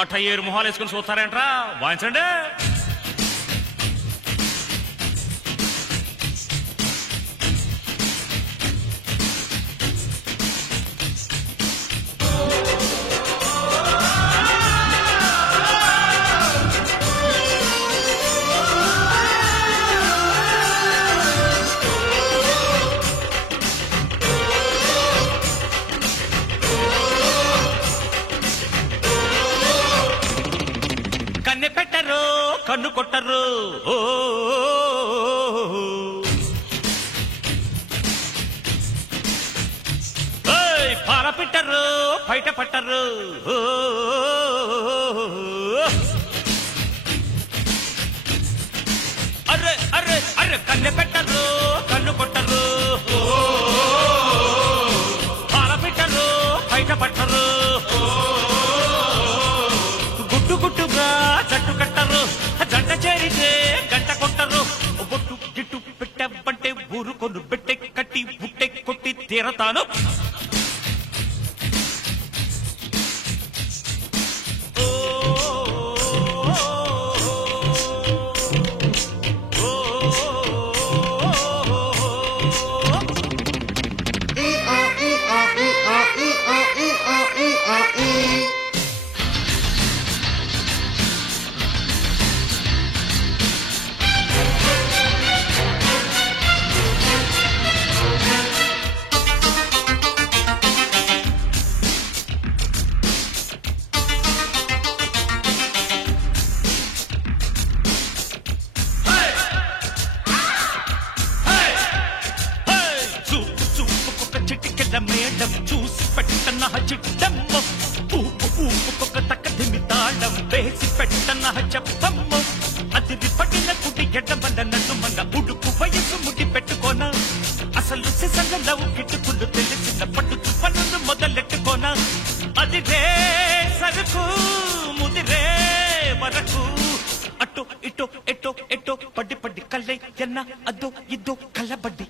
అట్ట ఏరు మొహాలు వేసుకుని చూస్తారేంట్రా వాయించండి. కన్నె పెట్టరు కన్ను కొట్టరు పాల పెట్టరు బయట పట్టరు అర్రే అర్రే అర్రే కన్నె పెట్టరు కన్ను కొట్టరు పాల పెట్టరు బయట పట్టరు గుట్టుగా జట్టు కట్టరు జంట చేరితే గంట కొట్టరు బొట్టు గిట్టు పెట్టబంటే ఊరుకొను పెట్టె కట్టి బుట్టె కొట్టి తీరతాను. మేడం చూసి పెట్టన్న చిట్టమ్మ ఊపు ఊపుకొక తక్కదిమి తాళం వేసి పెట్టన్న చెప్పమ్మ అతిథి పడిన కుటి ఎడ్డమన్న నన్ను మన ఉడుకు వయసు ముడి పెట్టుకోనా అసలు సిసంగ నవ్వు కిట్టుకులు తెలిసిన పట్టుకు పనులు మొదలెట్టుకోనా అది రే సరుకు ముదిరే వరకు అటో ఇటో ఎటో ఎటో పడి పడి కల్లై ఎన్న అదో ఇదో కల్లబడ్డి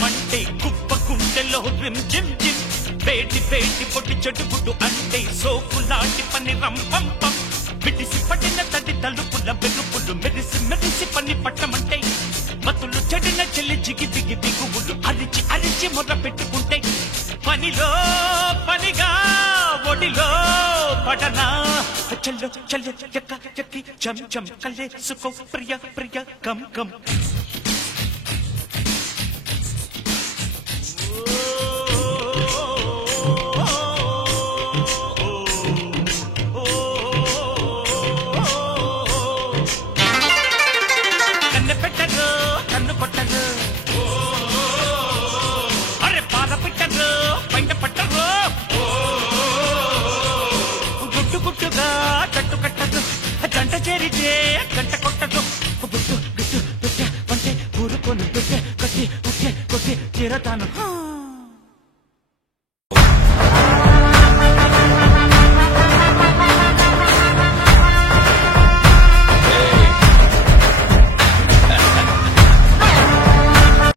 మంటే కుప్ప గుండెలో రిమ్ జిమ్ జిమ్ పేటి పేటి పొట్టి చెడుగుడు అంటే సోకు లాంటి పని రంపంపం విడిసి పడిన తడి తలుపుల వెలుపులు మెరిసి మెరిసి పని పట్టమంటే మతులు చెడిన చెల్లి జిగి దిగి దిగువులు అరిచి అరిచి మొర్ర పెట్టుకుంటే పనిలో పనిగా ఒడిలో పడనా చల్లో చల్లో ఎక్క ఎక్కి చం చం కల్లేసుకో ప్రియ ప్రియ కం కం జట్టు కట్టదు జంట చేరితే గంట కొట్టదు గుట్టు గుట్టు వంటే ఊరుకొని కట్టి కొట్టి తీరతాను.